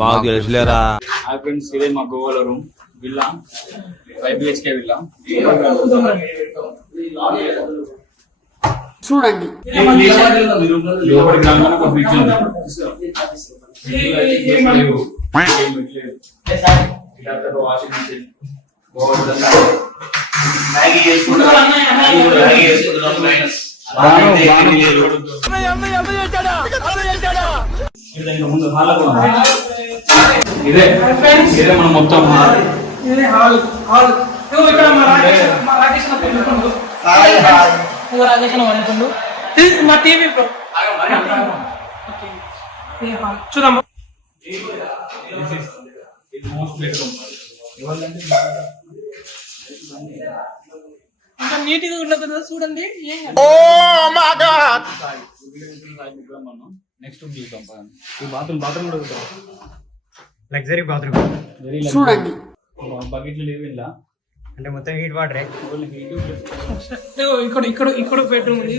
మాకు తెలుసులేరా. Hi friends, ఇదే మా గోవాలో రూమ్ విల్లా, 5 BHK విల్లా. చూడండి ఇదే మనం మొత్తం మా టీవీ చూద్దాం. ఇంకా నీట్గా ఉండదు కదా చూడండి. నెక్స్ట్ చూద్దాం. ఈ బాత్రూమ్ కూడా లగ్జరీ బాత్రూమ్ చూడండి. బకెట్లు లేవు ఇలా, అంటే మొత్తం హీట్ వాటరే. ఇక్కడ బెడ్రూమ్ ఉంది.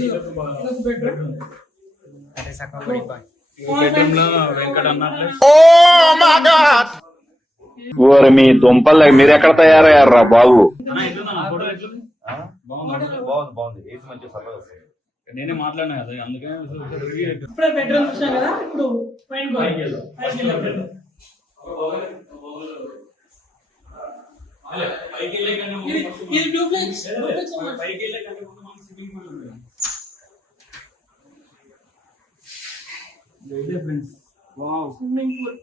బెడ్రూమ్ లో వెంకట అన్నట్లు. ఓరి మీ దుంపలు మీరు ఎక్కడ తయారయ్యారా బాబు? బాగుంది. ఏసీ మంచి సరళ. నేనే మాట్లాడినా కదా, అందుకే ఇప్పుడే బెడ్రూమ్ చూసాం కదా. ఇప్పుడు పైన ఇది డూప్లెక్స్. స్విమ్మింగ్ పూల్,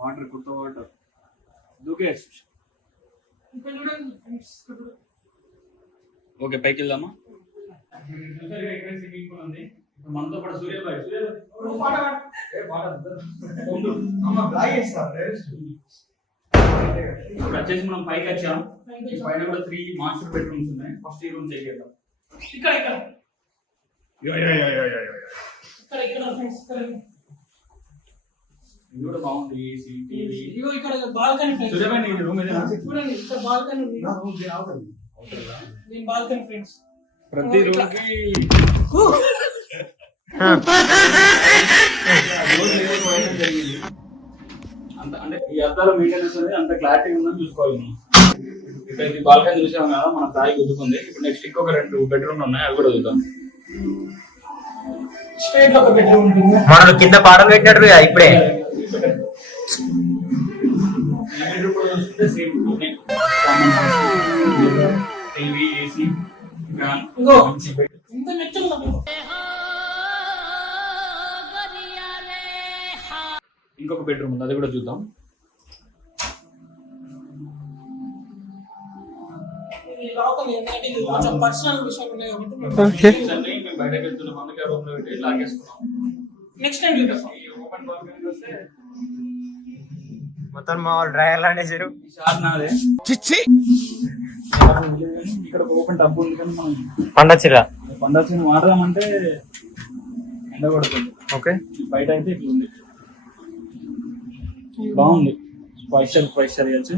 వాటర్, కొత్త వాటర్ దూకేష్. ఓకే, పైకి వెళ్దామా? మనతో పాటు సూర్యబాయ్ ఇప్పుడు వచ్చేసి మనం పైకి వచ్చాం. పైన కూడా 3 మాస్టర్ బెడ్రూమ్స్ ఉన్నాయి. ఫస్ట్ ఈ రూమ్ చెక్ చేద్దాం. ఇది కూడా బాగుంది. AC, TV. ఇక్కడ బాల్కనీ ఫ్రెండ్స్. సూర్యబాయ్ నీ రూమ్ ఏదైనా చూడండి, ఇక్కడ బాల్కనీ ఉంది. దీని బాల్కనీ ఫ్రెండ్స్. ప్రతి రూమ్ కి అంటే ఈ అద్దాల మెయింటెనెన్స్ అనేది అంత క్లారిటీ ఉందని చూసుకోవాలి. ఇప్పుడు ఈ బాల్కనీ చూసాం కదా, మన స్థాయి గుద్దుకుంది. ఇప్పుడు నెక్స్ట్ ఇంకొక 2 బెడ్రూమ్లు ఉన్నాయి, అవి కూడా చూద్దాం. స్ట్రైట్ ఒక బెడ్రూమ్ ఉంటుంది. మనం కింద పాటలు పెట్టినట్టు ఇప్పుడే. టీవీ, ఏసీ, ఇంత మెత్తగా ఇంకొక బెడ్రూమ్ ఉంది, అది కూడా చూద్దాం. కొంచెం పర్సనల్ విషయం ఉన్నాయి కాబట్టి మేము బయటకు వెళ్తున్నాం, అందుకే రూమ్ లో పెట్టి లాగేసుకున్నాం. నెక్స్ట్ టైం చూద్దాం. ఓపెన్ బాల్కనీ వస్తే మొత్తం మా వాళ్ళు డ్రైయర్ లాంటి షార్ నాదే. ఇక్కడ ఓపెన్ టబ్ ఉంది, కానీ మనం పండచ్చిరా పండాల్సిన వాడదామంటే ఎండ కొడుతుంది. ఓకే, బయట అయితే ఇట్లా ఉంది, బాగుంది. 5 స్టార్ ఇవ్వచ్చు.